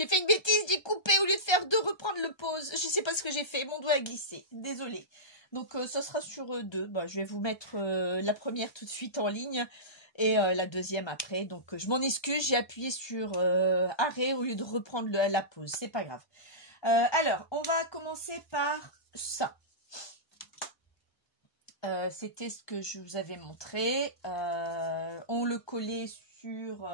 J'ai fait une bêtise, j'ai coupé au lieu de faire 2, reprendre le pause. Je sais pas ce que j'ai fait, mon doigt a glissé. Désolée. Donc ça sera sur 2. Bah, je vais vous mettre la première tout de suite en ligne et la deuxième après. Donc je m'en excuse, j'ai appuyé sur arrêt au lieu de reprendre la pause. C'est pas grave. Alors, on va commencer par ça. C'était ce que je vous avais montré. On le collait sur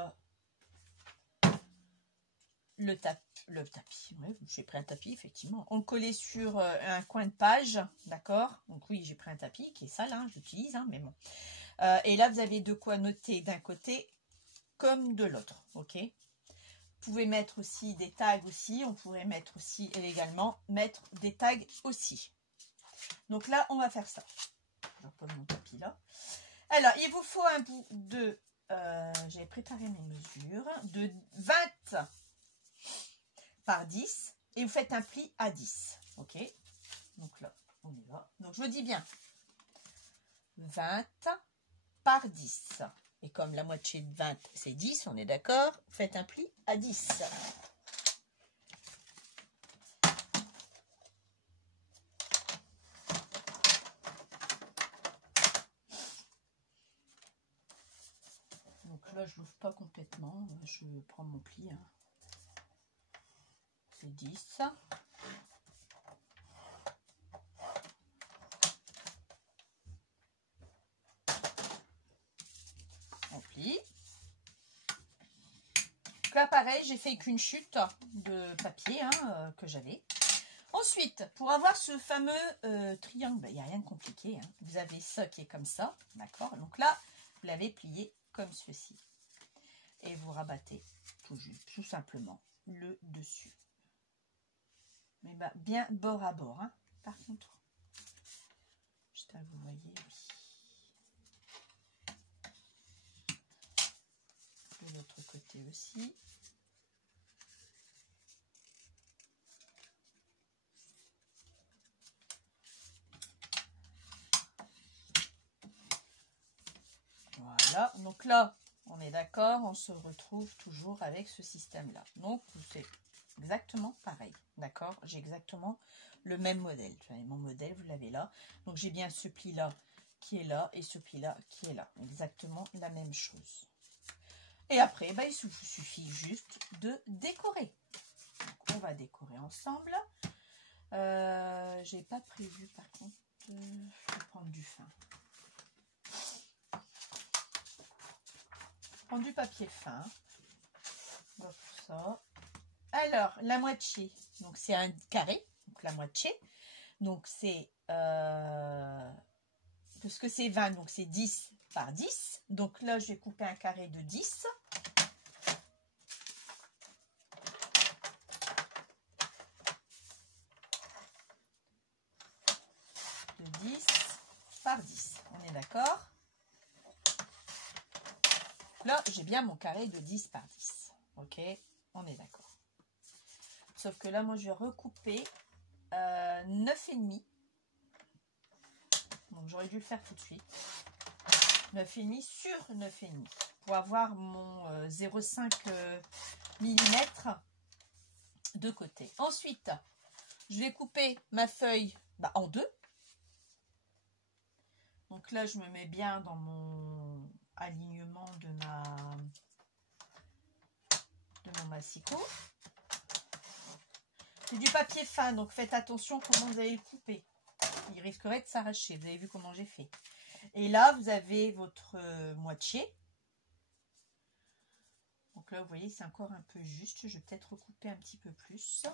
le tapis. Ouais, j'ai pris un tapis, effectivement. On le collait sur un coin de page, d'accord? Donc oui, j'ai pris un tapis qui est sale, hein, j'utilise, hein, mais bon. Et là, vous avez de quoi noter d'un côté comme de l'autre, ok? Vous pouvez mettre aussi des tags aussi. On pourrait mettre aussi, et également, mettre des tags aussi. Donc là, on va faire ça. Je repose mon tapis là. Alors, il vous faut un bout de... j'ai préparé mes mesures. De 20 par 10. Et vous faites un pli à 10. Ok? Donc là, on y va. Donc, je vous dis bien. 20 par 10. Et comme la moitié de 20, c'est 10, on est d'accord? Faites un pli à 10. Donc là, je l'ouvre pas complètement. Je prends mon pli. Hein. C'est 10. On plie. Là, pareil, j'ai fait qu'une chute de papier hein, que j'avais. Ensuite, pour avoir ce fameux triangle, il n'y a rien de compliqué. Hein. Vous avez ça qui est comme ça, d'accord? Donc là, vous l'avez plié comme ceci. Et vous rabattez tout simplement le dessus. Mais bah, bien bord à bord, hein, par contre. J'espère que vous voyez, oui. De l'autre côté aussi. Voilà, donc là, on est d'accord, on se retrouve toujours avec ce système-là. Donc, c'est exactement pareil, d'accord? J'ai exactement le même modèle. Mon modèle, vous l'avez là. Donc, j'ai bien ce pli-là qui est là et ce pli-là qui est là. Exactement la même chose. Et après, bah, il vous suffit juste de décorer. Donc, on va décorer ensemble. J'ai pas prévu, par contre, je vais prendre du fin. Prendre du papier fin. Donc ça. Alors, la moitié. Donc, c'est un carré. Donc, la moitié. Donc, c'est... parce que c'est 20, donc c'est 10 par 10. Donc, là, je vais couper un carré de 10. De 10 par 10. On est d'accord? Là, j'ai bien mon carré de 10 par 10. Ok, on est d'accord. Sauf que là, moi, je vais recouper 9,5. Donc, j'aurais dû le faire tout de suite. 9,5 sur 9,5 pour avoir mon 0,5 mm de côté. Ensuite, je vais couper ma feuille en 2. Donc là, je me mets bien dans mon alignement de mon massicot. C'est du papier fin, donc faites attention comment vous allez le couper. Il risquerait de s'arracher. Vous avez vu comment j'ai fait. Et là, vous avez votre moitié. Donc là, vous voyez, c'est encore un peu juste. Je vais peut-être recouper un petit peu plus.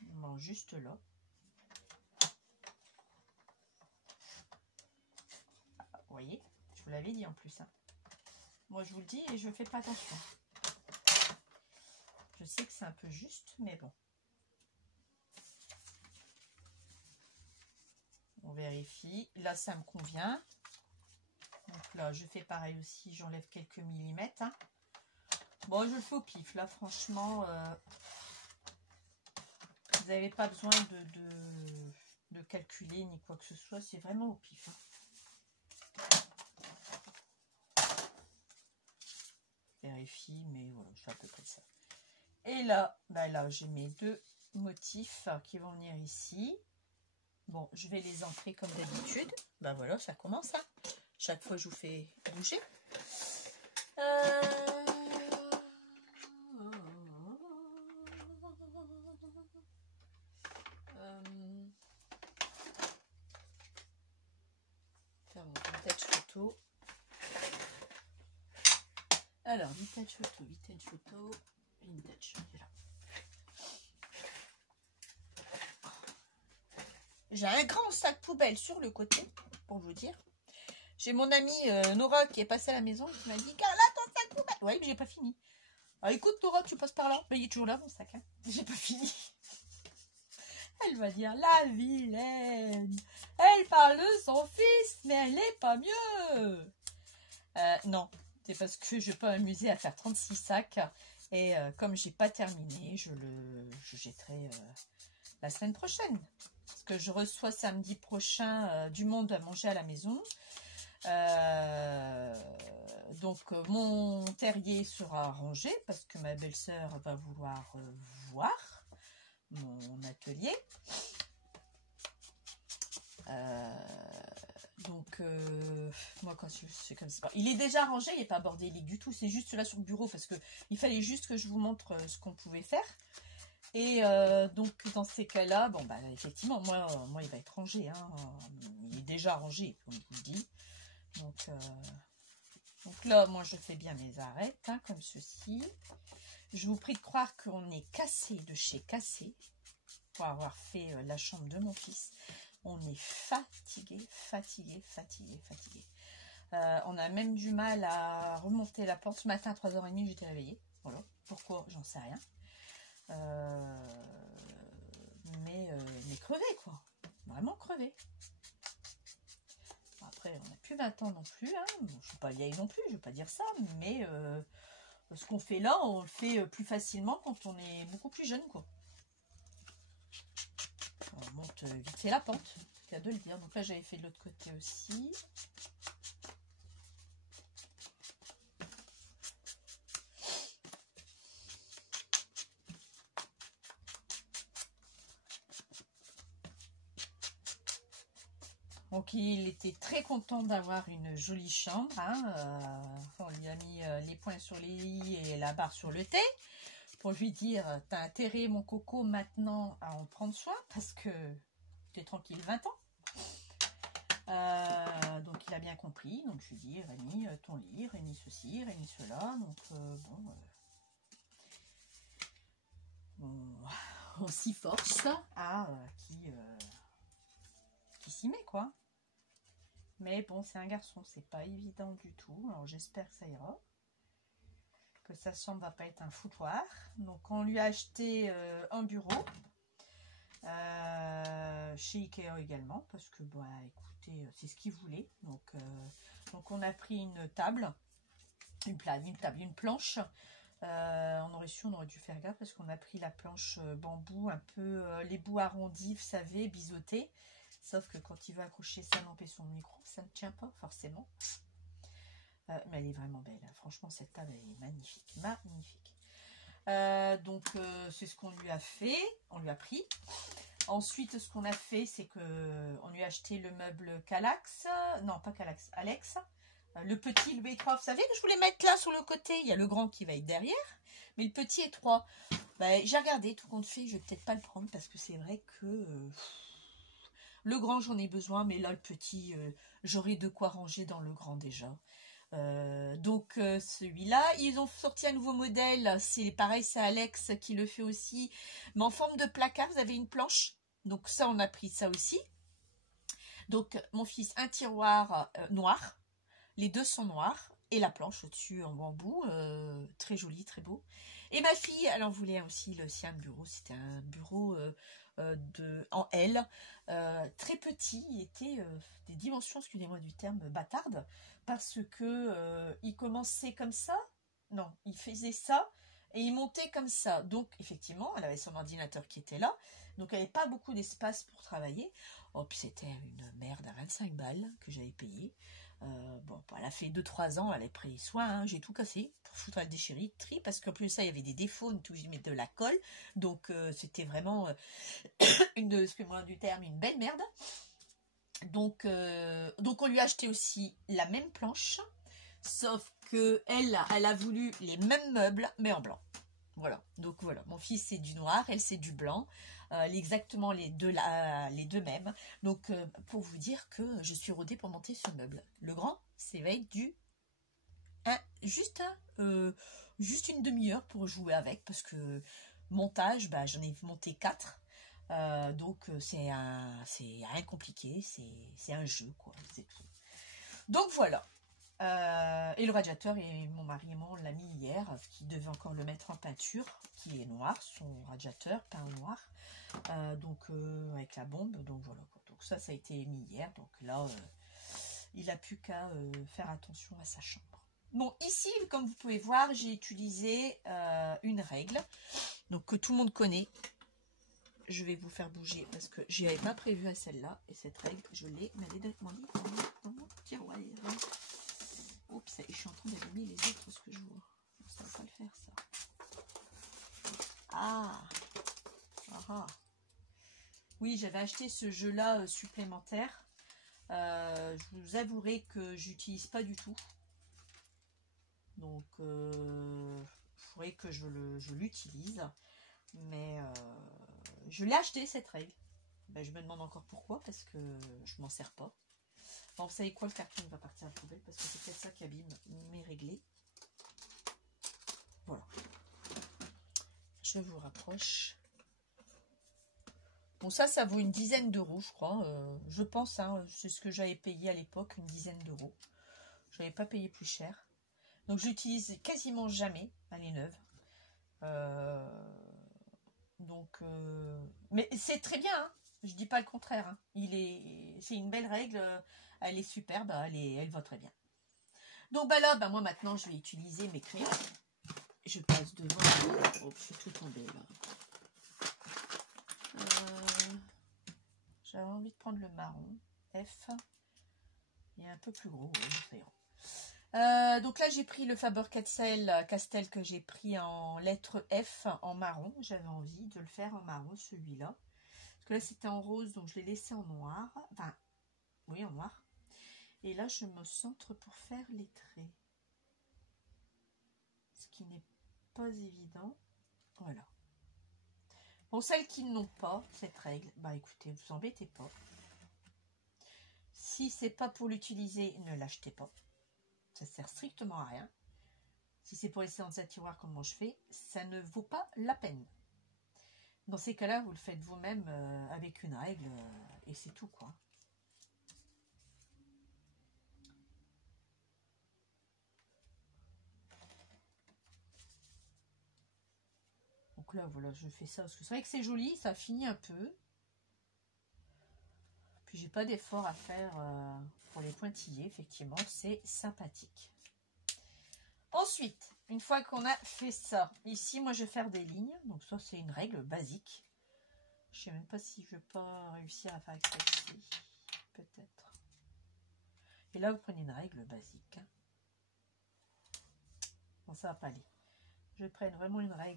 Bon, juste là. Vous voyez, je vous l'avais dit en plus. Hein. Moi, je vous le dis et je ne fais pas attention. Je sais que c'est un peu juste, mais bon. On vérifie. Là, ça me convient. Donc là, je fais pareil aussi. J'enlève quelques millimètres. Hein. Bon, je le fais au pif. Là, franchement, vous n'avez pas besoin de calculer ni quoi que ce soit. C'est vraiment au pif. Hein. vérifie, mais voilà, je fais à peu près ça. Et là, bah là j'ai mes deux motifs qui vont venir ici. Bon, je vais les entrer comme d'habitude. Ben voilà, ça commence. Hein. Chaque fois, je vous fais bouger. Faire mon vintage photo. Alors, vintage photo, vintage photo, vintage. Là. J'ai un grand sac poubelle sur le côté, pour vous dire. J'ai mon amie Nora qui est passée à la maison qui m'a dit Carla, ton sac poubelle. Ouais, mais j'ai pas fini. Ah, écoute, Nora, tu passes par là. Mais il est toujours là, mon sac. Hein. J'ai pas fini. Elle va dire la vilaine. Elle parle de son fils, mais elle n'est pas mieux. Non, c'est parce que je peux m'amuser à faire 36 sacs. Et comme j'ai pas terminé, je jetterai la semaine prochaine. Parce que je reçois samedi prochain du monde à manger à la maison. Donc mon terrier sera rangé parce que ma belle-sœur va vouloir voir mon atelier. Donc moi quand c'est comme ça, il est déjà rangé, il n'est pas bordélique du tout, c'est juste là sur le bureau parce que il fallait juste que je vous montre ce qu'on pouvait faire. Et donc dans ces cas-là, bon bah effectivement moi il va être rangé, hein. Il est déjà rangé comme je vous le dis. Donc là, moi, je fais bien mes arêtes, hein, comme ceci. Je vous prie de croire qu'on est cassé de chez cassé pour avoir fait la chambre de mon fils. On est fatigué, fatigué, fatigué, fatigué. On a même du mal à remonter la porte. Ce matin, à 3h30, j'étais réveillée. Voilà. Pourquoi? J'en sais rien. Mais crevé, quoi. Vraiment crevé. Après, on n'a plus 20 ans non plus, hein. Bon, je ne suis pas vieille non plus, je ne veux pas dire ça, mais ce qu'on fait là, on le fait plus facilement quand on est beaucoup plus jeune, quoi. On monte vite fait la pente, c'est qu'à de le dire. Donc là, j'avais fait de l'autre côté aussi. Donc il était très content d'avoir une jolie chambre. Hein. On lui a mis les points sur les lits et la barre sur le thé. Pour lui dire, t'as intérêt mon coco maintenant à en prendre soin parce que tu es tranquille 20 ans. Donc il a bien compris. Donc je lui dis, Rémi, ton lit, Rémi ceci, Rémi cela. Donc on s'y force à qui s'y met quoi. Mais bon, c'est un garçon, c'est pas évident du tout. Alors j'espère que ça ira. Que sa chambre va pas être un foutoir. Donc on lui a acheté un bureau. Chez Ikea également. Parce que, bah écoutez, c'est ce qu'il voulait. Donc on a pris une table. Une planche. On aurait dû faire gaffe parce qu'on a pris la planche bambou, un peu les bouts arrondis, vous savez, biseautés. Sauf que quand il veut accrocher sa lampe et son micro, ça ne tient pas forcément. Mais elle est vraiment belle. Hein. Franchement, cette table, elle est magnifique. Magnifique. Donc, c'est ce qu'on lui a fait. On lui a pris. Ensuite, ce qu'on a fait, c'est qu'on lui a acheté le meuble Calax. Non, pas Calax, Alex. Le petit, le B3. Vous savez que je voulais mettre là sur le côté. Il y a le grand qui va être derrière. Mais le petit est 3. Ben, j'ai regardé, tout compte fait. Je vais peut-être pas le prendre parce que c'est vrai que... le grand, j'en ai besoin, mais là, le petit, j'aurai de quoi ranger dans le grand déjà. Donc, celui-là, ils ont sorti un nouveau modèle. C'est pareil, c'est Alex qui le fait aussi. Mais en forme de placard, vous avez une planche. Donc, ça, on a pris ça aussi. Donc, mon fils, un tiroir noir. Les deux sont noirs. Et la planche au-dessus en bambou. Très joli, très beau. Et ma fille, elle en voulait aussi le sien bureau. C'était un bureau... en L, très petit, il était des dimensions, excusez-moi du terme, bâtarde, parce que il commençait comme ça, non, il faisait ça, et il montait comme ça, donc effectivement, elle avait son ordinateur qui était là, donc elle n'avait pas beaucoup d'espace pour travailler, oh puis c'était une merde à 25 balles que j'avais payé, Bon, elle a fait 2-3 ans, elle a pris soin, hein, j'ai tout cassé pour foutre la déchetterie, parce qu'en plus de ça, il y avait des défauts, tout, j'y mettais de la colle, donc c'était vraiment, excusez-moi du terme, une belle merde. Donc on lui a acheté aussi la même planche, sauf que elle a voulu les mêmes meubles, mais en blanc. Voilà, donc voilà, mon fils c'est du noir, elle c'est du blanc, exactement les deux mêmes. Donc pour vous dire que je suis rodée pour monter ce meuble. Le grand, c'est va être juste une demi-heure pour jouer avec, parce que montage, bah, j'en ai monté 4. Donc c'est rien compliqué, c'est un jeu quoi, c'est tout. Donc voilà. Et le radiateur, et mon mari et moi on l'a mis hier, qui devait encore le mettre en peinture, qui est noir, son radiateur peint noir, donc avec la bombe, donc voilà quoi. Donc ça a été mis hier, donc là il a plus qu'à faire attention à sa chambre. Bon, ici comme vous pouvez voir, j'ai utilisé une règle, donc que tout le monde connaît. Je vais vous faire bouger parce que j'y avais pas prévu à celle-là, et cette règle je l'ai, mais elle est directement mise dans mon tiroir. Oups, je suis en train d'allumer les autres, ce que je vois. Ça va pas le faire, ça. Ah, oui, j'avais acheté ce jeu-là supplémentaire. Je vous avouerai que j'utilise pas du tout. Donc, il faudrait que je l'utilise. Mais je l'ai acheté, cette règle. Ben, je me demande encore pourquoi, parce que je m'en sers pas. Bon, vous savez quoi, le carton va partir à la poubelle parce que c'est peut-être ça qui abîme mes réglés. Voilà. Je vous rapproche. Bon, ça vaut une dizaine d'euros, je crois. Je pense, hein, c'est ce que j'avais payé à l'époque, une dizaine d'euros. Je n'avais pas payé plus cher. Donc, j'utilise quasiment jamais. Elle est neuve. Mais c'est très bien, hein. Je dis pas le contraire. Hein. C'est une belle règle. Elle est superbe. Elle va très bien. Donc bah là, moi maintenant, je vais utiliser mes crayons. Je passe devant. Oh, je suis tout tombée là. J'avais envie de prendre le marron. F. Il est un peu plus gros. Donc là, j'ai pris le Faber-Castell que j'ai pris en lettre F en marron. J'avais envie de le faire en marron, celui-là. Parce que là, c'était en rose, donc je l'ai laissé en noir. Enfin, oui, en noir. Et là, je me centre pour faire les traits. Ce qui n'est pas évident. Voilà. Pour celles qui n'ont pas cette règle, bah écoutez, vous embêtez pas. Si c'est pas pour l'utiliser, ne l'achetez pas. Ça sert strictement à rien. Si c'est pour laisser dans un tiroir comme moi je fais, ça ne vaut pas la peine. Dans ces cas-là, vous le faites vous-même avec une règle et c'est tout quoi. Donc là, voilà, je fais ça parce que c'est vrai que c'est joli, ça finit un peu. Puis j'ai pas d'effort à faire pour les pointillés, effectivement, c'est sympathique. Ensuite, une fois qu'on a fait ça, ici, moi, je vais faire des lignes. Donc ça, c'est une règle basique. Je sais même pas si je vais pas réussir à faire avec celle-ci. Peut-être. Et là, vous prenez une règle basique. Bon, ça va pas aller. Je prends vraiment une vraie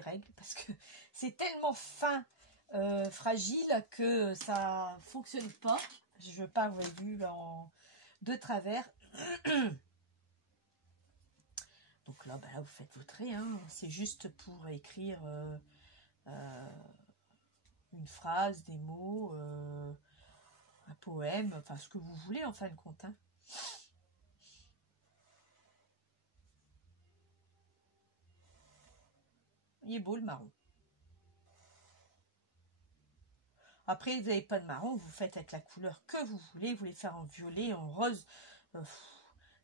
règle, parce que c'est tellement fin, fragile, que ça fonctionne pas. Je pars, vous avez vu, de travers. Donc là, là, vous faites vos traits. Hein. C'est juste pour écrire une phrase, des mots, un poème, enfin ce que vous voulez en fin de compte. Hein. Il est beau le marron. Après, vous n'avez pas de marron, vous faites avec la couleur que vous voulez. Vous voulez faire en violet, en rose.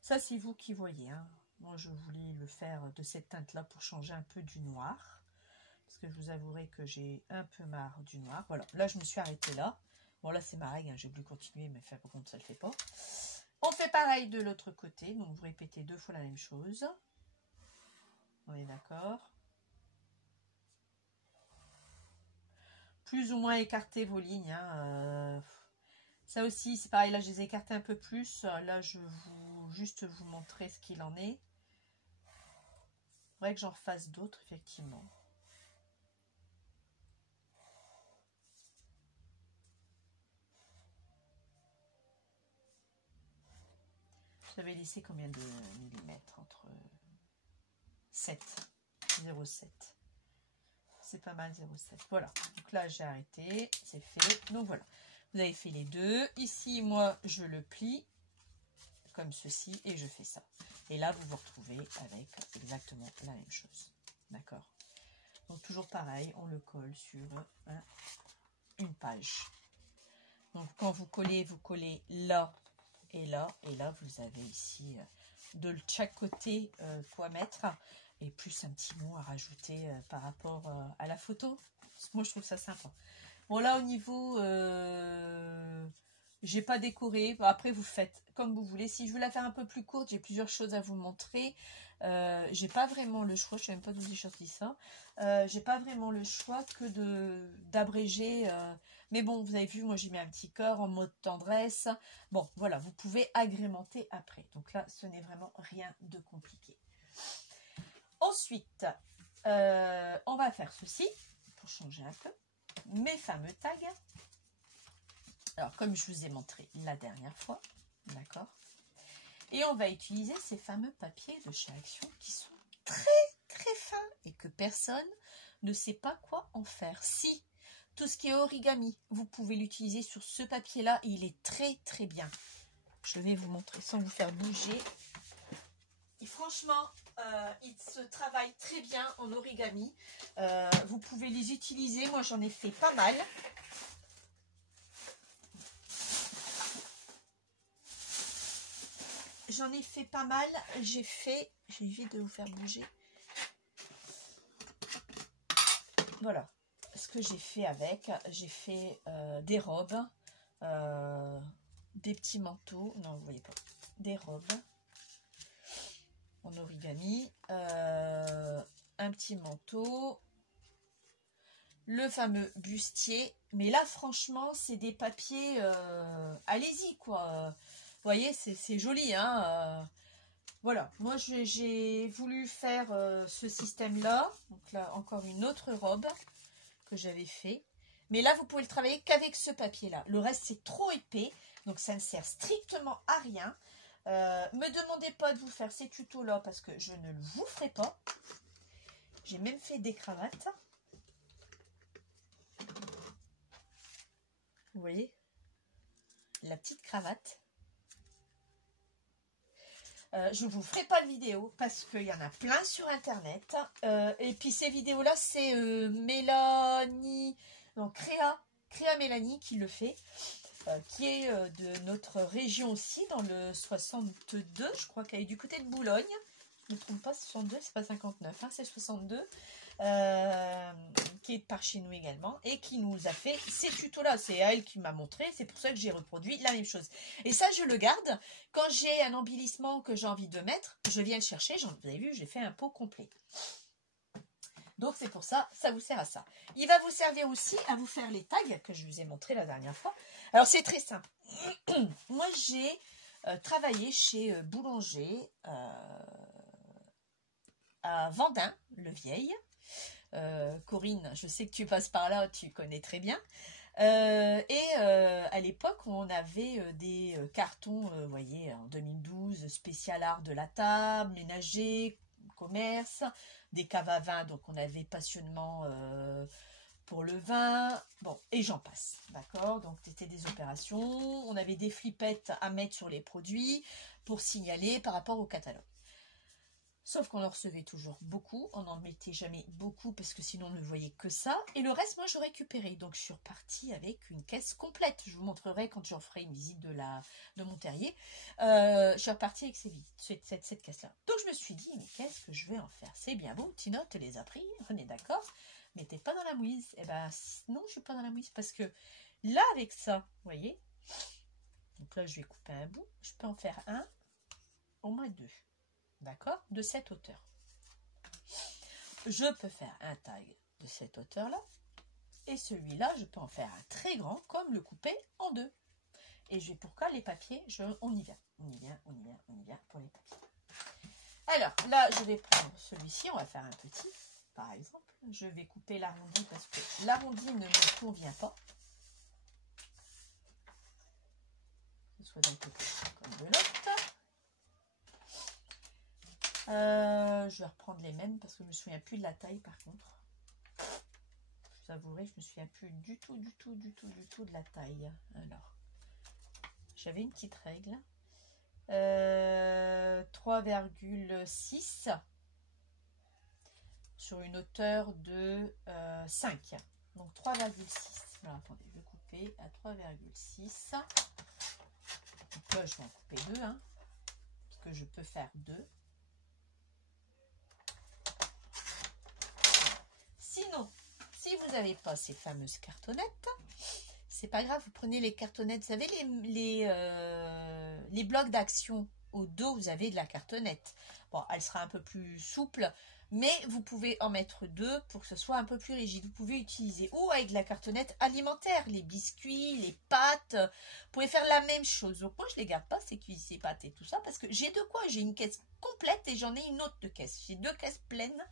Ça, c'est vous qui voyez. Hein. Moi, je voulais le faire de cette teinte-là pour changer un peu du noir. Parce que je vous avouerai que j'ai un peu marre du noir. Voilà, là, je me suis arrêtée là. Bon, là, c'est ma règle. Hein. J'ai voulu continuer, mais par contre, ça ne le fait pas. On fait pareil de l'autre côté. Donc, vous répétez 2 fois la même chose. On est d'accord? Plus ou moins écartez vos lignes. Hein. Ça aussi, c'est pareil, là je les ai écartés un peu plus. Là, je vous juste vous montrer ce qu'il en est. Il faudrait que j'en fasse d'autres, effectivement. J'avais laissé combien de millimètres? Entre 7, 0,7. C'est pas mal, 0,7. Voilà. Donc là, j'ai arrêté. C'est fait. Donc voilà. Vous avez fait les deux. Ici, moi, je le plie comme ceci et je fais ça. Et là, vous vous retrouvez avec exactement la même chose. D'accord? Donc toujours pareil, on le colle sur une page. Donc quand vous collez là et là. Et là, vous avez ici de chaque côté quoi mettre. Et plus un petit mot à rajouter par rapport à la photo. Moi, je trouve ça sympa. Bon, là, au niveau... j'ai pas décoré. Après, vous faites comme vous voulez. Si je veux la faire un peu plus courte, j'ai plusieurs choses à vous montrer. J'ai pas vraiment le choix. Je sais même pas d'où j'ai sorti ça. J'ai pas vraiment le choix que d'abréger. Mais bon, vous avez vu, moi, j'ai mis un petit cœur en mode tendresse. Bon, voilà, vous pouvez agrémenter après. Donc là, ce n'est vraiment rien de compliqué. Ensuite, on va faire ceci pour changer un peu. Mes fameux tags. Alors, comme je vous ai montré la dernière fois, d'accord? Et on va utiliser ces fameux papiers de chez Action qui sont très fins et que personne ne sait pas quoi en faire. Si, tout ce qui est origami, vous pouvez l'utiliser sur ce papier-là. Il est très bien. Je vais vous montrer sans vous faire bouger. Et franchement, il se travaille très bien en origami. Vous pouvez les utiliser. Moi, j'en ai fait pas mal. J'en ai fait pas mal. J'évite de vous faire bouger. Voilà ce que j'ai fait avec. J'ai fait des robes, des petits manteaux. Non, vous voyez pas. Des robes en origami. Un petit manteau. Le fameux bustier. Mais là, franchement, c'est des papiers... allez-y, quoi. Vous voyez, c'est joli, hein. Voilà, moi j'ai voulu faire ce système-là. Donc là, encore une autre robe que j'avais fait. Mais là, vous pouvez le travailler qu'avec ce papier-là. Le reste, c'est trop épais. Donc, ça ne sert strictement à rien. Me demandez pas de vous faire ces tutos-là parce que je ne le vous ferai pas. J'ai même fait des cravates. Vous voyez? La petite cravate. Je ne vous ferai pas de vidéo parce qu'il y en a plein sur internet. Et puis ces vidéos-là, c'est Mélanie, donc Créa Mélanie qui le fait, qui est de notre région aussi, dans le 62. Je crois qu'elle est du côté de Boulogne. Je ne me trompe pas, 62, c'est pas 59, hein, c'est 62. Qui est par chez nous également et qui nous a fait ces tutos là. C'est elle qui m'a montré, c'est pour ça que j'ai reproduit la même chose. Et ça, je le garde. Quand j'ai un embellissement que j'ai envie de mettre, je viens le chercher. Vous avez vu, j'ai fait un pot complet. Donc c'est pour ça, ça vous sert à ça. Il va vous servir aussi à vous faire les tags que je vous ai montré la dernière fois. Alors c'est très simple. Moi j'ai travaillé chez Boulanger à Vendin, le Vieil. Corinne, je sais que tu passes par là, tu connais très bien. À l'époque, on avait des cartons, vous voyez, en 2012, spécial art de la table, ménager, commerce, des caves à vin, donc on avait passionnement pour le vin, bon, et j'en passe, d'accord? Donc c'était des opérations, on avait des flippettes à mettre sur les produits pour signaler par rapport au catalogue. Sauf qu'on en recevait toujours beaucoup, on n'en mettait jamais beaucoup parce que sinon on ne voyait que ça. Et le reste, moi, je récupérais. Donc je suis repartie avec une caisse complète. Je vous montrerai quand j'en ferai une visite de mon terrier. Je suis repartie avec cette caisse-là. Donc je me suis dit, mais qu'est-ce que je vais en faire? C'est bien beau, Tina te les a pris, on est d'accord, mais t'es pas dans la mouise. Eh ben non, je suis pas dans la mouise parce que là, avec ça, vous voyez, donc là, je vais couper un bout. Je peux en faire un, au moins deux. D'accord, de cette hauteur. Je peux faire un tag de cette hauteur-là. Et celui-là, je peux en faire un très grand, comme le couper en deux. Et je vais pour coller les papiers, on y vient. On y vient, on y vient, on y vient pour les papiers. Alors, là, je vais prendre celui-ci. On va faire un petit, par exemple. Je vais couper l'arrondi parce que l'arrondi ne me convient pas. Que ce soit d'un côté comme de l'autre. Je vais reprendre les mêmes parce que je ne me souviens plus de la taille, par contre. Je vous avouerai, je ne me souviens plus du tout de la taille. Alors, j'avais une petite règle. 3,6 sur une hauteur de 5. Donc 3,6. Alors attendez, je vais couper à 3,6. Donc là, je vais en couper 2. Hein, parce que je peux faire 2. Sinon, si vous n'avez pas ces fameuses cartonnettes, c'est pas grave, vous prenez les cartonnettes, vous savez les blocs d'action au dos, vous avez de la cartonnette. Bon, elle sera un peu plus souple, mais vous pouvez en mettre 2 pour que ce soit un peu plus rigide. Vous pouvez utiliser ou avec de la cartonnette alimentaire, les biscuits, les pâtes, vous pouvez faire la même chose. Donc moi je les garde pas, ces pâtes et tout ça, parce que j'ai de quoi, j'ai une caisse complète et j'en ai une autre de caisse. J'ai 2 caisses pleines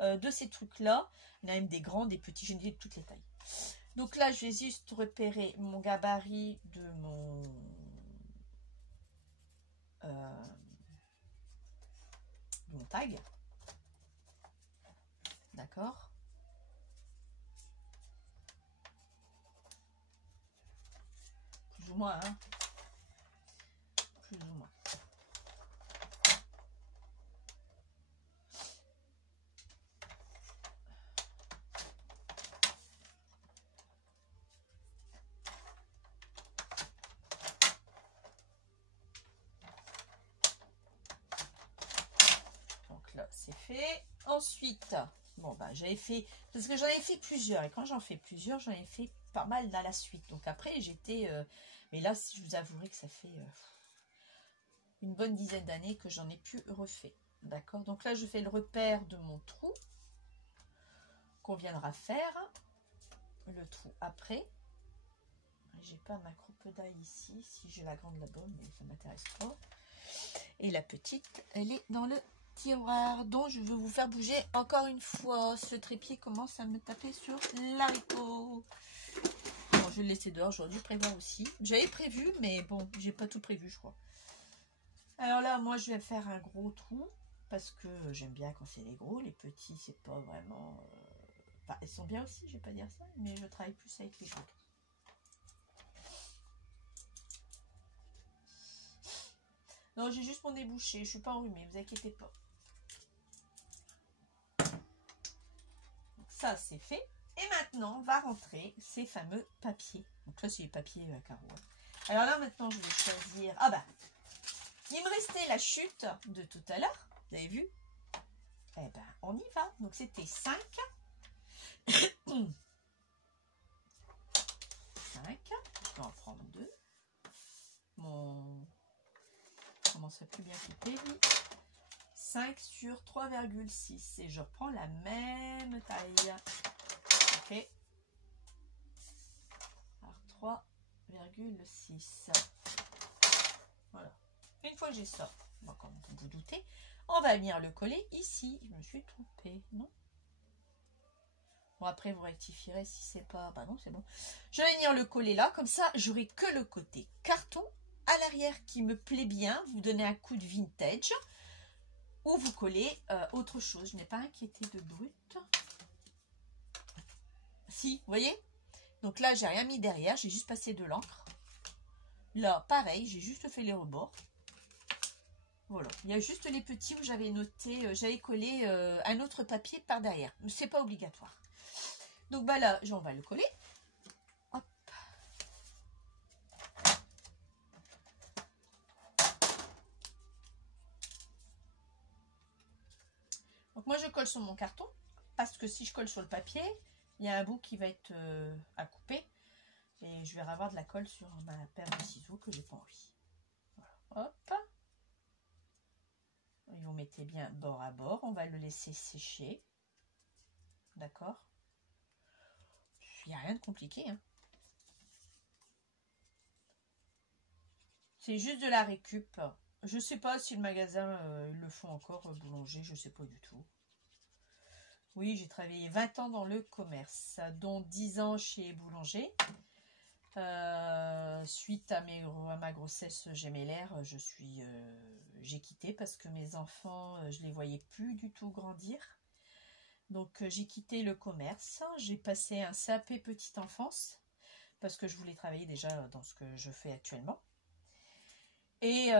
de ces trucs-là. Il y en a même des grands, des petits, j'ai de toutes les tailles. Donc là, je vais juste repérer mon gabarit de mon tag. D'accord. Plus ou moins, hein. Plus ou moins. C'est fait. Ensuite, bon bah j'avais fait, parce que j'en ai fait plusieurs, et quand j'en fais plusieurs, j'en ai fait pas mal dans la suite. Donc après j'étais, mais là je vous avouerai que ça fait une bonne dizaine d'années que j'en ai plus refait. D'accord. Donc là je fais le repère de mon trou qu'on viendra faire, le trou après. J'ai pas ma croupe d'ail ici, si j'ai la grande là-bas, mais ça m'intéresse pas. Et la petite, elle est dans le tiroir dont je veux vous faire bouger encore une fois. Ce trépied commence à me taper sur l'haricot. Bon, je vais le laisser dehors, j'aurais dû prévoir aussi. J'avais prévu, mais bon, j'ai pas tout prévu, je crois. Alors là, moi, je vais faire un gros trou parce que j'aime bien quand c'est les gros. Les petits, c'est pas vraiment... Enfin, ils sont bien aussi, je vais pas dire ça, mais je travaille plus avec les gros. Non, j'ai juste mon nez bouché, je suis pas enrhumée, vous inquiétez pas. Ça, c'est fait. Et maintenant, on va rentrer ces fameux papiers. Donc là, c'est les papiers à carreaux. Alors là, maintenant, je vais choisir... Ah bah, il me restait la chute de tout à l'heure. Vous avez vu? Eh ben, on y va. Donc, c'était 5. 5. Je vais en prendre 2. Mon... Comment ça peut bien couper, oui. 5 sur 3,6. Et je reprends la même taille. Ok. Alors, 3,6. Voilà. Une fois que j'ai ça, bon, comme vous vous doutez, on va venir le coller ici. Je me suis trompée, non? Bon, après, vous rectifierez si c'est pas... Bah non, c'est bon. Je vais venir le coller là. Comme ça, j'aurai que le côté carton à l'arrière qui me plaît bien. Vous donnez un coup de vintage. Ou vous collez autre chose. Je n'ai pas inquiété de brut. Si, vous voyez? Donc là, j'ai rien mis derrière. J'ai juste passé de l'encre. Là, pareil, j'ai juste fait les rebords. Voilà. Il y a juste les petits où j'avais noté, j'avais collé un autre papier par derrière. C'est pas obligatoire. Donc bah là, on va le coller. Hop. Donc moi, je colle sur mon carton. Parce que si je colle sur le papier, il y a un bout qui va être à couper. Et je vais avoir de la colle sur ma paire de ciseaux que j'ai pas envie. Voilà. Hop. Et vous mettez bien bord à bord. On va le laisser sécher. D'accord. Il n'y a rien de compliqué. Hein. C'est juste de la récup. Je sais pas si le magasin le font encore, boulanger, je sais pas du tout. Oui, j'ai travaillé 20 ans dans le commerce, dont 10 ans chez Boulanger. Suite à ma grossesse gémellaire, j'ai quitté parce que mes enfants, je les voyais plus du tout grandir. Donc j'ai quitté le commerce. J'ai passé un CAP petite enfance parce que je voulais travailler déjà dans ce que je fais actuellement. Et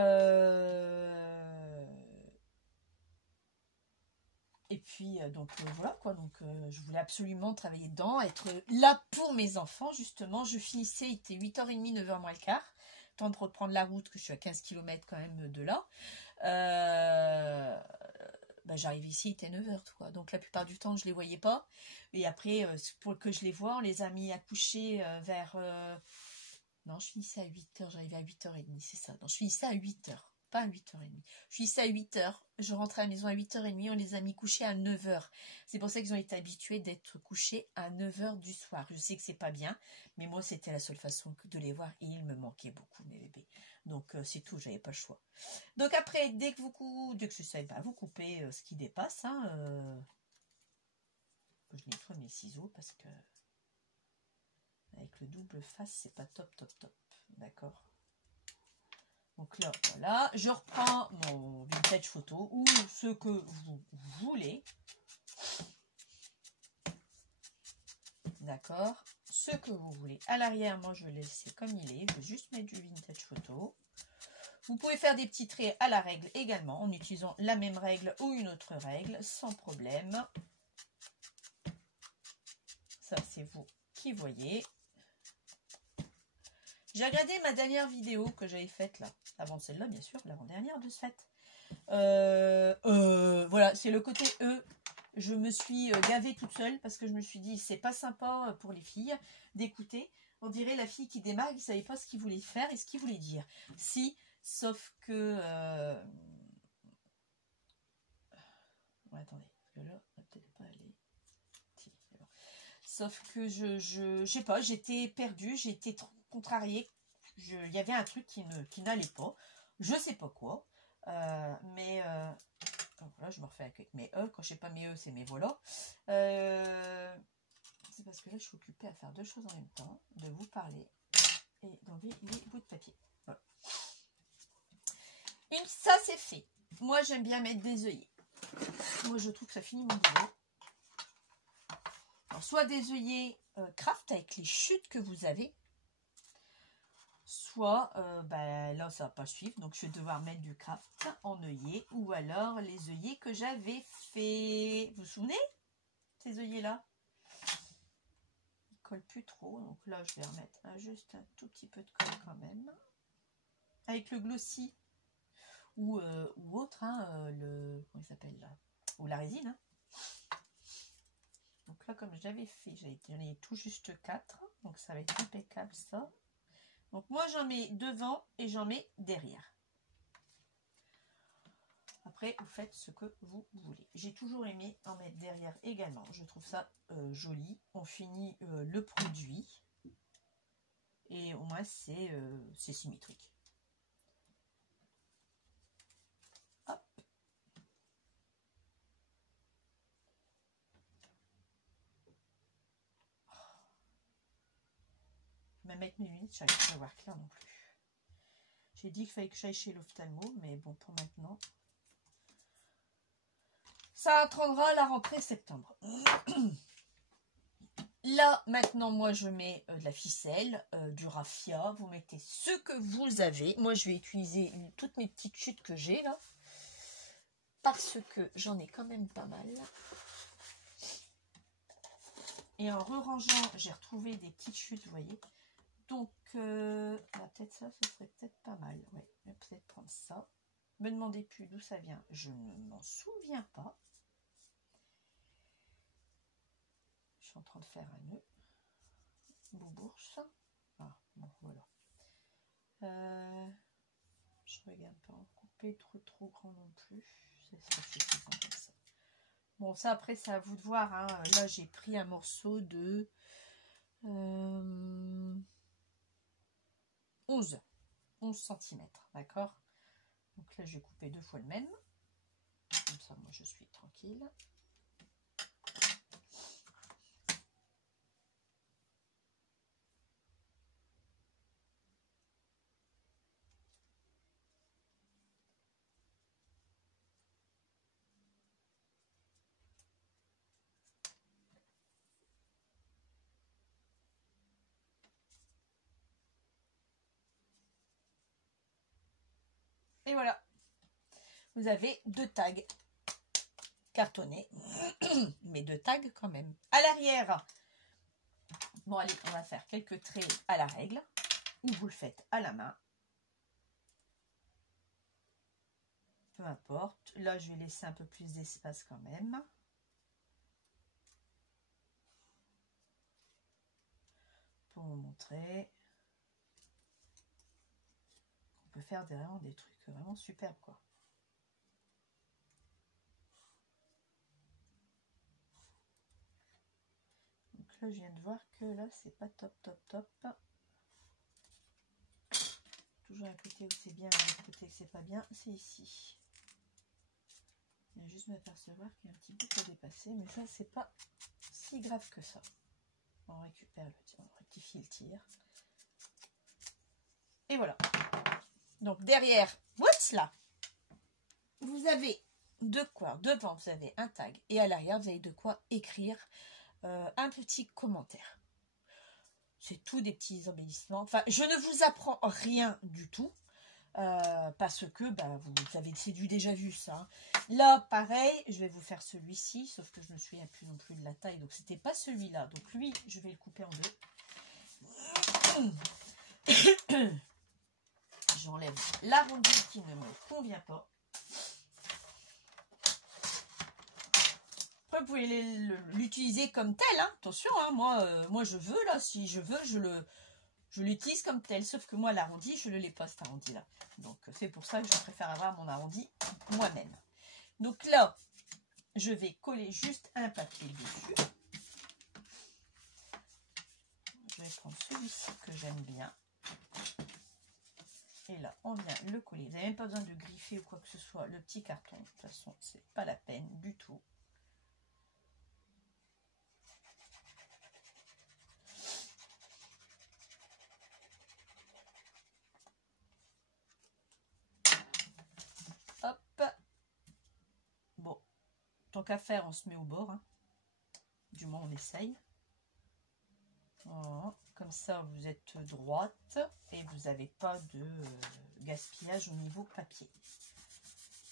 puis, donc voilà quoi, donc je voulais absolument travailler dedans, être là pour mes enfants, justement. Je finissais, il était 8h30, 9h moins le quart, temps de reprendre la route, que je suis à 15 km quand même de là. J'arrive ici, il était 9h, quoi. Donc la plupart du temps, je les voyais pas. Et après, pour que je les vois, on les a mis à coucher vers... Non, je finissais à 8h, j'arrivais à 8h30, c'est ça. Non, je finissais à 8h. Pas à 8h30. Je suis ici à 8h. Je rentrais à la maison à 8h30. On les a mis couchés à 9h. C'est pour ça qu'ils ont été habitués d'être couchés à 9h du soir. Je sais que c'est pas bien, mais moi, c'était la seule façon de les voir. Et ils me manquaient beaucoup, mes bébés. Donc, c'est tout. J'avais pas le choix. Donc, après, dès que je sais pas, vous coupez ce qui dépasse. Hein, je nettoie mes ciseaux parce que avec le double face, c'est pas top. D'accord. Donc là, voilà, je reprends mon vintage photo ou ce que vous voulez. D'accord, ce que vous voulez. À l'arrière, moi, je vais le laisser comme il est. Je vais juste mettre du vintage photo. Vous pouvez faire des petits traits à la règle également en utilisant la même règle ou une autre règle sans problème. Ça, c'est vous qui voyez. J'ai regardé ma dernière vidéo que j'avais faite là, avant celle-là bien sûr, l'avant-dernière de ce fait. Voilà, c'est le côté E. Je me suis gavée toute seule parce que je me suis dit c'est pas sympa pour les filles d'écouter. On dirait la fille qui démarre, qui ne savait pas ce qu'il voulait faire et ce qu'il voulait dire. Si, sauf que... Ouais, attendez, parce que là, on va peut-être pas aller... Si, c'est bon. Sauf que je sais pas, j'étais perdue, j'étais trop contrariée, il y avait un truc qui n'allait pas, je sais pas quoi, mais voilà, je me refais avec mes E, quand je sais pas mes E, c'est mes voilà. C'est parce que là, je suis occupée à faire deux choses en même temps, de vous parler et d'enlever les bouts de papier. Voilà. Ça, c'est fait. Moi, j'aime bien mettre des œillets. Moi, je trouve que ça finit mon boulot. Alors, soit des œillets craft avec les chutes que vous avez, soit, là, ça va pas suivre, donc je vais devoir mettre du craft en œillet, ou alors les œillets que j'avais fait. Vous vous souvenez, ces œillets-là? Ils collent plus trop, donc là, je vais remettre juste un tout petit peu de colle quand même. Avec le glossy, ou autre, hein, comment il s'appelle là? Ou la résine, hein. Donc là, comme j'avais fait, j'en ai tout juste 4, donc ça va être impeccable ça. Donc moi j'en mets devant et j'en mets derrière. Après vous faites ce que vous voulez. J'ai toujours aimé en mettre derrière également. Je trouve ça joli. On finit le produit et au moins c'est symétrique. Hop. Je vais mettre mes lunettes, j'arrive pas à voir clair non plus. J'ai dit qu'il fallait que j'aille chez l'ophtalmo, mais bon, pour maintenant, ça attendra la rentrée septembre. Là, maintenant, moi, je mets de la ficelle, du raffia. Vous mettez ce que vous avez. Moi, je vais utiliser toutes mes petites chutes que j'ai, là. Parce que j'en ai quand même pas mal. Et en re-rangeant, j'ai retrouvé des petites chutes, vous voyez. Donc, peut-être ça, ce serait peut-être pas mal. Ouais, je vais peut-être prendre ça. Me demandez plus d'où ça vient. Je ne m'en souviens pas. Je suis en train de faire un nœud. Boubourse. Ah, bon, voilà. Je regarde pas en couper trop grand non plus. C'est suffisant comme ça. Bon, ça après, c'est à vous de voir. Hein. Là, j'ai pris un morceau de 11. 11 cm, d'accord? Donc là, je vais couper 2 fois le même. Comme ça, moi, je suis tranquille. Et voilà, vous avez 2 tags cartonnés, mais 2 tags quand même. À l'arrière, bon allez, on va faire quelques traits à la règle, ou vous le faites à la main. Peu importe. Là, je vais laisser un peu plus d'espace quand même. Pour vous montrer. On peut faire vraiment des trucs vraiment superbes, quoi. Donc là, je viens de voir que là, c'est pas top, top, top. Toujours un côté où c'est bien, un côté que c'est pas bien, c'est ici. Je viens juste m'apercevoir qu'il y a un petit bout à dépasser, mais ça, c'est pas si grave que ça. On récupère le tir, on rectifie le tir. Et voilà. Donc derrière, what's là, vous avez de quoi, devant vous avez un tag et à l'arrière vous avez de quoi écrire un petit commentaire. C'est tout des petits embellissements. Enfin, je ne vous apprends rien du tout parce que bah, vous avez déjà vu ça. Là, pareil, je vais vous faire celui-ci, sauf que je me souviens plus non plus de la taille, donc c'était pas celui-là. Donc lui, je vais le couper en deux. J'enlève l'arrondi qui ne me convient pas. Après, vous pouvez l'utiliser comme tel, hein. Attention, hein, moi je veux, là, si je veux, je l'utilise comme tel. Sauf que moi, l'arrondi, je ne l'ai pas, cet arrondi-là. Donc, c'est pour ça que je préfère avoir mon arrondi moi-même. Donc là, je vais coller juste un papier dessus. Je vais prendre celui-ci que j'aime bien. Et là, on vient le coller. Vous n'avez même pas besoin de griffer ou quoi que ce soit le petit carton. De toute façon, c'est pas la peine du tout. Hop. Bon, tant qu'à faire, on se met au bord. Hein. Du moins, on essaye. Voilà. Comme ça, vous êtes droite et vous n'avez pas de gaspillage au niveau papier.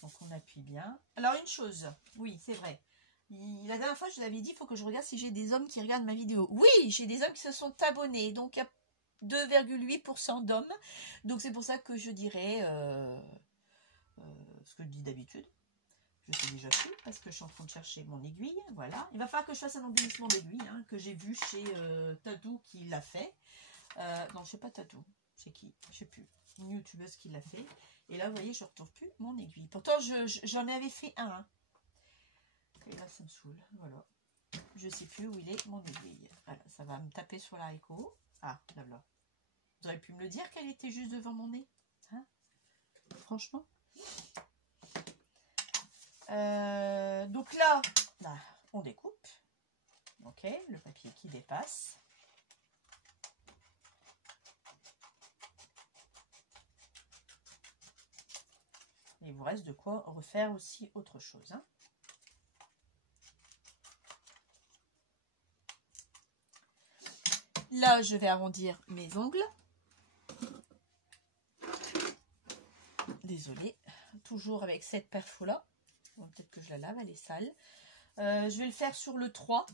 Donc, on appuie bien. Alors, une chose, oui, c'est vrai. La dernière fois, je vous avais dit, il faut que je regarde si j'ai des hommes qui regardent ma vidéo. Oui, j'ai des hommes qui se sont abonnés. Donc, il y a 2,8% d'hommes. Donc, c'est pour ça que je dirais ce que je dis d'habitude. Je sais déjà plus parce que je suis en train de chercher mon aiguille. Voilà. Il va falloir que je fasse un embellissement d'aiguille hein, que j'ai vu chez Tatou qui l'a fait. Non, je sais pas Tatou. C'est qui? Je sais plus. Une youtubeuse qui l'a fait. Et là, vous voyez, je ne retrouve plus mon aiguille. Pourtant, j'en avais fait un. Hein. Et là, ça me saoule. Voilà. Je sais plus où il est, mon aiguille. Voilà, ça va me taper sur l'haricot. Ah, là, là. Vous auriez pu me le dire qu'elle était juste devant mon nez. Hein? Franchement. Donc là, on découpe. Ok, le papier qui dépasse. Et il vous reste de quoi refaire aussi autre chose. Hein. Là, je vais arrondir mes ongles. Désolée. Toujours avec cette perfo-là. Bon, peut-être que je la lave, elle est sale. Je vais le faire sur le 3.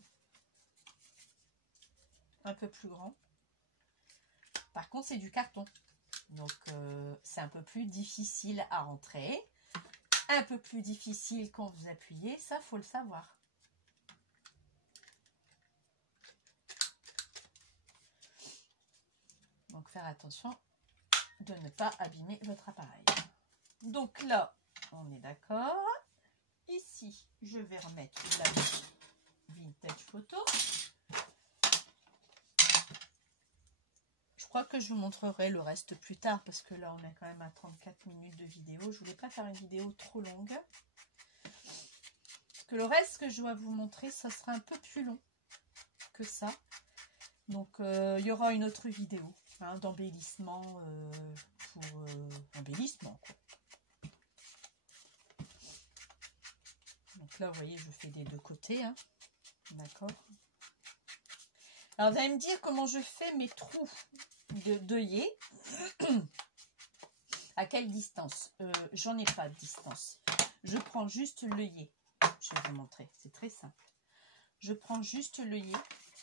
Un peu plus grand. Par contre, c'est du carton. Donc, c'est un peu plus difficile à rentrer. Un peu plus difficile quand vous appuyez. Ça, faut le savoir. Donc, faire attention de ne pas abîmer votre appareil. Donc là, on est d'accord. Ici, je vais remettre la vintage photo. Je crois que je vous montrerai le reste plus tard parce que là on est quand même à 34 minutes de vidéo. Je voulais pas faire une vidéo trop longue. Parce que le reste que je dois vous montrer, ça sera un peu plus long que ça. Donc il y aura une autre vidéo hein, d'embellissement pour embellissement quoi. Donc là vous voyez je fais des deux côtés hein. D'accord. Alors vous allez me dire comment je fais mes trous d'œillet. À quelle distance? J'en ai pas de distance. Je prends juste l'œillet. Je vais vous montrer, c'est très simple. Je prends juste l'œillet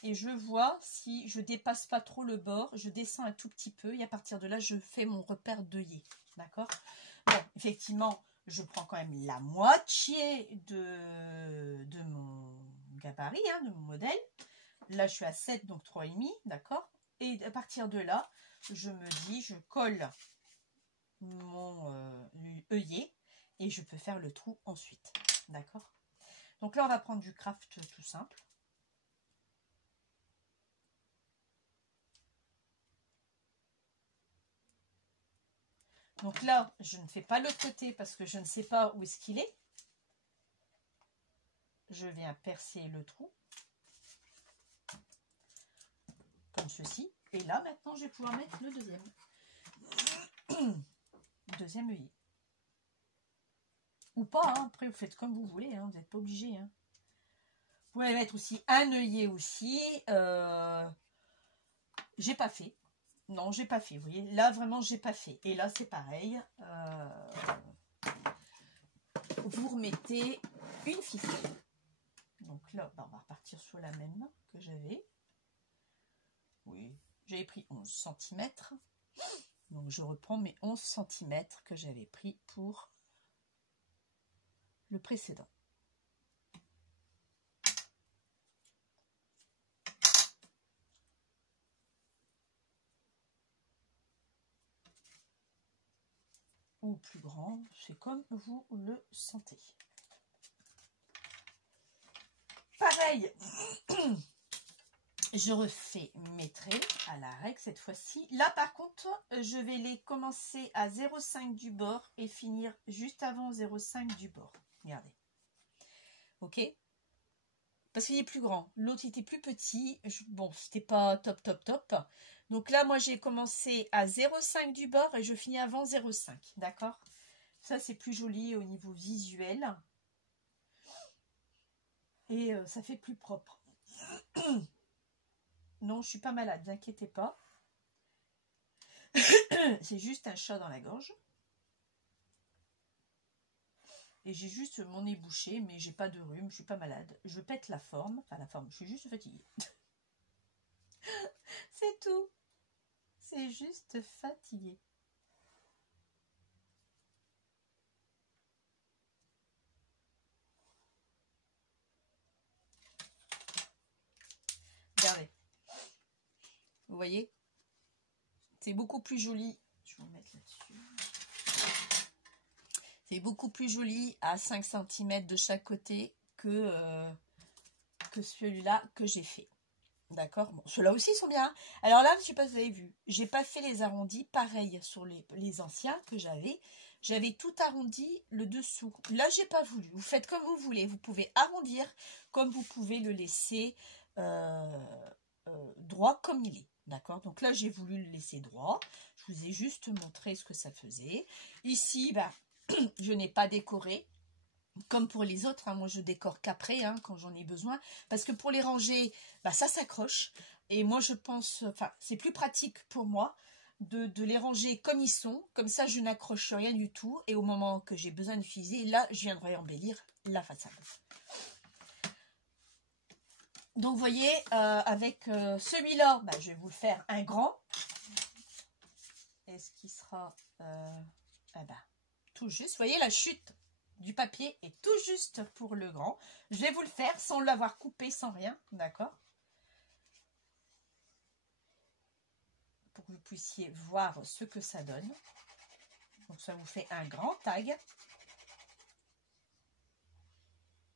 et je vois si je dépasse pas trop le bord. Je descends un tout petit peu et à partir de là, je fais mon repère d'œillet. D'accord? Bon, effectivement, je prends quand même la moitié de mon gabarit, hein, de mon modèle. Là, je suis à 7, donc 3,5, d'accord? Et à partir de là, je me dis, je colle mon œillet et je peux faire le trou ensuite, d'accord? Donc là, on va prendre du craft tout simple. Donc là, je ne fais pas l'autre côté parce que je ne sais pas où est-ce qu'il est. Je viens percer le trou. Comme ceci. Et là, maintenant, je vais pouvoir mettre le deuxième. Deuxième œillet. Ou pas, hein. Après, vous faites comme vous voulez. Hein. Vous n'êtes pas obligé. Hein. Vous pouvez mettre aussi un œillet aussi. J'ai pas fait. Non, j'ai pas fait. Vous voyez, là, vraiment, j'ai pas fait. Et là, c'est pareil. Vous remettez une ficelle. Donc là, on va repartir sur la même que j'avais. Oui, j'avais pris 11 cm. Donc je reprends mes 11 cm que j'avais pris pour le précédent. Ou plus grand, c'est comme vous le sentez. Pareil, je refais mes traits à la règle cette fois-ci. Là, par contre, je vais les commencer à 0,5 du bord et finir juste avant 0,5 du bord. Regardez. Ok? Parce qu'il est plus grand. L'autre était plus petit. Bon, c'était pas top, top, top. Donc là, moi, j'ai commencé à 0,5 du bord et je finis avant 0,5. D'accord? Ça, c'est plus joli au niveau visuel. Et ça fait plus propre. Non, je suis pas malade, ne vous inquiétez pas. C'est juste un chat dans la gorge. Et j'ai juste mon nez bouché, mais j'ai pas de rhume, je suis pas malade. Je pète la forme, enfin la forme, je suis juste fatiguée. C'est tout. C'est juste fatiguée. Regardez. Vous voyez? C'est beaucoup plus joli. Je vais vous mettre là-dessus. C'est beaucoup plus joli à 5 cm de chaque côté que celui-là que j'ai fait. D'accord? Bon, ceux-là aussi sont bien. Alors là, je ne sais pas si vous avez vu, j'ai pas fait les arrondis pareil sur les anciens que j'avais. J'avais tout arrondi le dessous. Là, j'ai pas voulu. Vous faites comme vous voulez. Vous pouvez arrondir comme vous pouvez le laisser droit comme il est. D'accord? Donc là, j'ai voulu le laisser droit. Je vous ai juste montré ce que ça faisait. Ici, bah, je n'ai pas décoré. Comme pour les autres, hein, moi je décore qu'après, hein, quand j'en ai besoin. Parce que pour les ranger, bah, ça s'accroche. Et moi je pense, enfin c'est plus pratique pour moi de les ranger comme ils sont. Comme ça je n'accroche rien du tout. Et au moment que j'ai besoin d'utiliser, là je viendrai embellir la façade. Donc vous voyez, avec celui-là, bah, je vais vous le faire un grand. Est-ce qu'il sera tout juste, vous voyez la chute du papier est tout juste pour le grand. Je vais vous le faire sans l'avoir coupé, sans rien, d'accord? Pour que vous puissiez voir ce que ça donne. Donc ça vous fait un grand tag.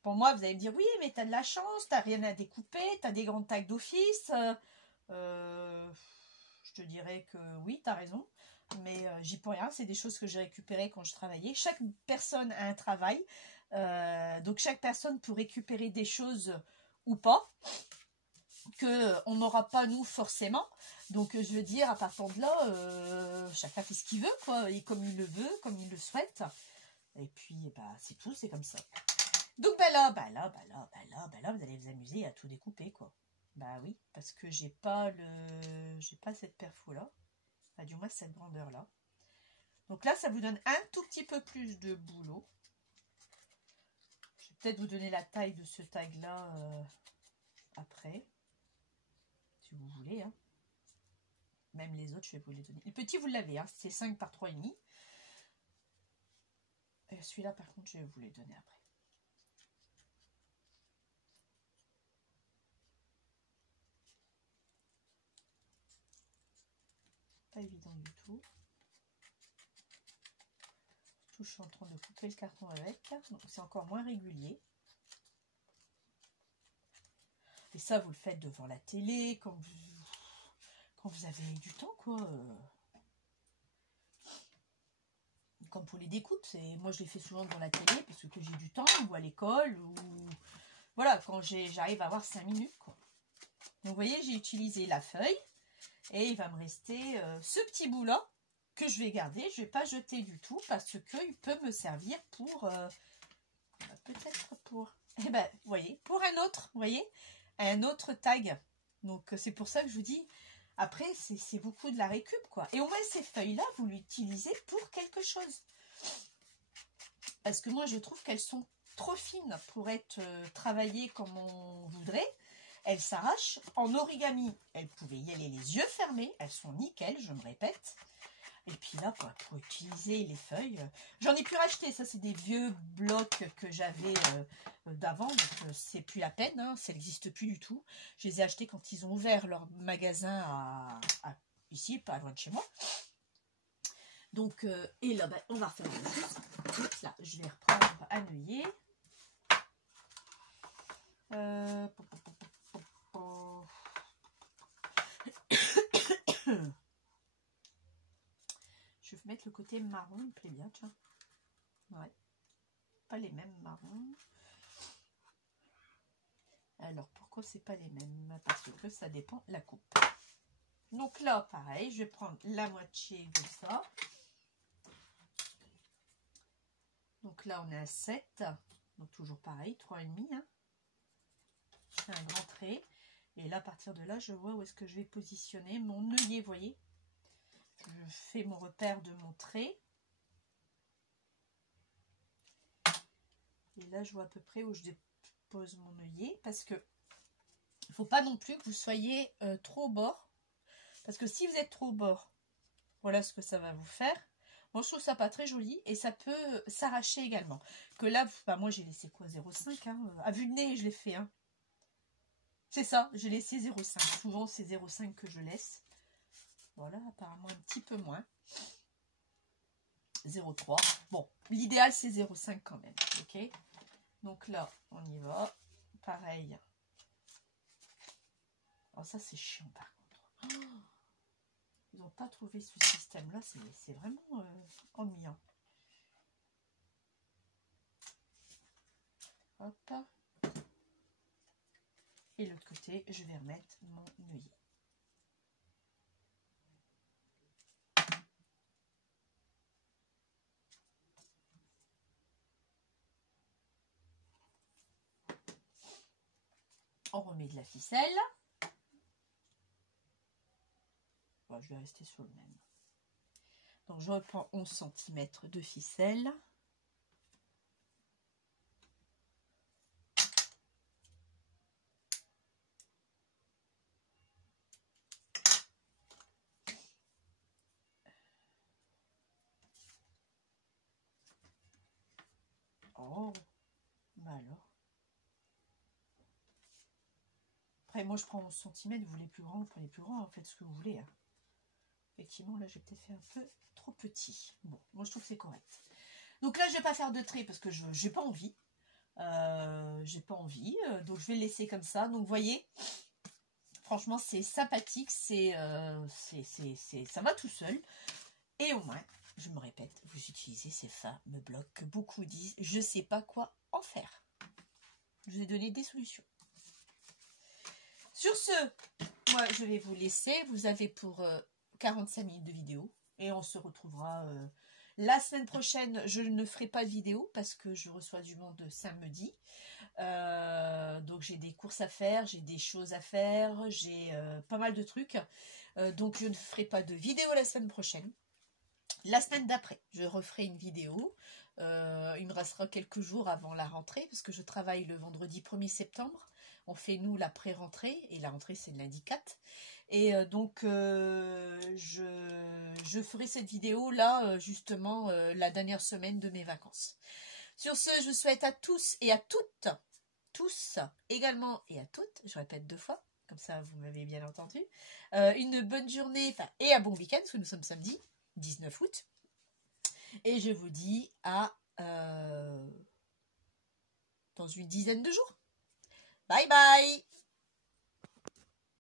Pour moi, vous allez me dire, oui, mais tu as de la chance, tu n'as rien à découper, tu as des grands tags d'office. Je te dirais que oui, tu as raison. Mais j'y peux rien, c'est des choses que j'ai récupérées quand je travaillais. Chaque personne a un travail. Donc chaque personne peut récupérer des choses ou pas. On n'aura pas nous forcément. Donc je veux dire, à partir de là, chacun fait ce qu'il veut, quoi, et comme il le veut, comme il le souhaite. Et puis bah c'est tout, c'est comme ça. Donc là, vous allez vous amuser à tout découper, quoi. Bah oui, parce que j'ai pas cette perfo là. Enfin, du moins cette grandeur là. Donc là, ça vous donne un tout petit peu plus de boulot. Je vais peut-être vous donner la taille de ce tag là après. Si vous voulez, hein. Même les autres, je vais vous les donner. Le petit, vous l'avez, hein, c'est 5 par 3,5. Et celui-là, par contre, je vais vous les donner après. Pas évident du tout. Tout, je suis en train de couper le carton avec. Donc, c'est encore moins régulier. Et ça, vous le faites devant la télé, quand vous avez du temps, quoi. Comme pour les découpes, moi je les fais souvent devant la télé parce que j'ai du temps, ou à l'école, ou voilà, quand j'arrive à avoir 5 minutes, quoi. Donc vous voyez, j'ai utilisé la feuille et il va me rester ce petit bout là que je vais garder. Je ne vais pas jeter du tout parce qu'il peut me servir pour peut-être pour, vous voyez, pour un autre, vous voyez, un autre tag. Donc c'est pour ça que je vous dis, après c'est beaucoup de la récup, quoi. Et au moins ces feuilles là, vous l'utilisez pour quelque chose. Parce que moi je trouve qu'elles sont trop fines pour être travaillées comme on voudrait. Elles s'arrachent. En origami, elles pouvaient y aller les yeux fermés. Elles sont nickel, je me répète. Et puis là, quoi, pour utiliser les feuilles, j'en ai pu racheter. Ça, c'est des vieux blocs que j'avais d'avant. Donc, c'est plus la peine. Hein, ça n'existe plus du tout. Je les ai achetés quand ils ont ouvert leur magasin ici, pas loin de chez moi. Donc, et là, on va refaire la même chose. Là, je vais reprendre un œillet. Je vais mettre le côté marron, il me plaît bien, tiens. Ouais. Pas les mêmes marrons. Alors, pourquoi c'est pas les mêmes? Parce que ça dépend de la coupe. Donc là, pareil, je vais prendre la moitié de ça. Donc là, on est à 7. Donc toujours pareil, 3,5. Hein. Je fais un grand trait. Et là, à partir de là, je vois où est-ce que je vais positionner mon œillet, vous voyez. Je fais mon repère de mon trait. Et là, je vois à peu près où je dépose mon œillet. Parce que il ne faut pas non plus que vous soyez trop au bord. Parce que si vous êtes trop au bord, voilà ce que ça va vous faire. Moi, je trouve ça pas très joli. Et ça peut s'arracher également. Que là, moi, j'ai laissé quoi, 0,5 hein, à vue de nez, je l'ai fait. Hein. C'est ça, j'ai laissé 0,5. Souvent, c'est 0,5 que je laisse. Voilà, apparemment un petit peu moins. 0,3. Bon, l'idéal, c'est 0,5 quand même. Ok. Donc là, on y va. Pareil. Oh, ça, c'est chiant, par contre. Oh, ils n'ont pas trouvé ce système-là. C'est vraiment ennuyant. Hop. Et l'autre côté, je vais remettre mon œillet. On remet de la ficelle. Bon, je vais rester sur le même. Donc, je reprends 11 cm de ficelle. Oh, bah alors. Après, moi, je prends 11 cm. Vous voulez plus grand, vous prenez plus grand. Hein, faites ce que vous voulez. Hein. Effectivement, là, j'ai peut-être fait un peu trop petit. Bon, moi, je trouve que c'est correct. Donc là, je vais pas faire de trait parce que je n'ai pas envie. J'ai pas envie. Donc, je vais le laisser comme ça. Donc, vous voyez, Franchement, c'est sympathique, ça va tout seul. Et au moins, je me répète, vous utilisez ces fameux blocs que beaucoup disent, je ne sais pas quoi en faire. Je vous ai donné des solutions. Sur ce, moi, je vais vous laisser. Vous avez pour 45 minutes de vidéo. Et on se retrouvera la semaine prochaine. Je ne ferai pas de vidéo parce que je reçois du monde samedi. Donc j'ai des courses à faire, j'ai des choses à faire, j'ai pas mal de trucs. Donc je ne ferai pas de vidéo la semaine prochaine. La semaine d'après, je referai une vidéo. Il me restera quelques jours avant la rentrée parce que je travaille le vendredi 1er septembre. On fait nous la pré-rentrée et la rentrée c'est le lundi 4. Et donc je ferai cette vidéo là justement la dernière semaine de mes vacances. Sur ce, je souhaite à tous et à toutes, tous également et à toutes, je répète 2 fois, comme ça vous m'avez bien entendu, une bonne journée et un bon week-end parce que nous sommes samedi 19 août. Et je vous dis à dans une dizaine de jours. Bye bye!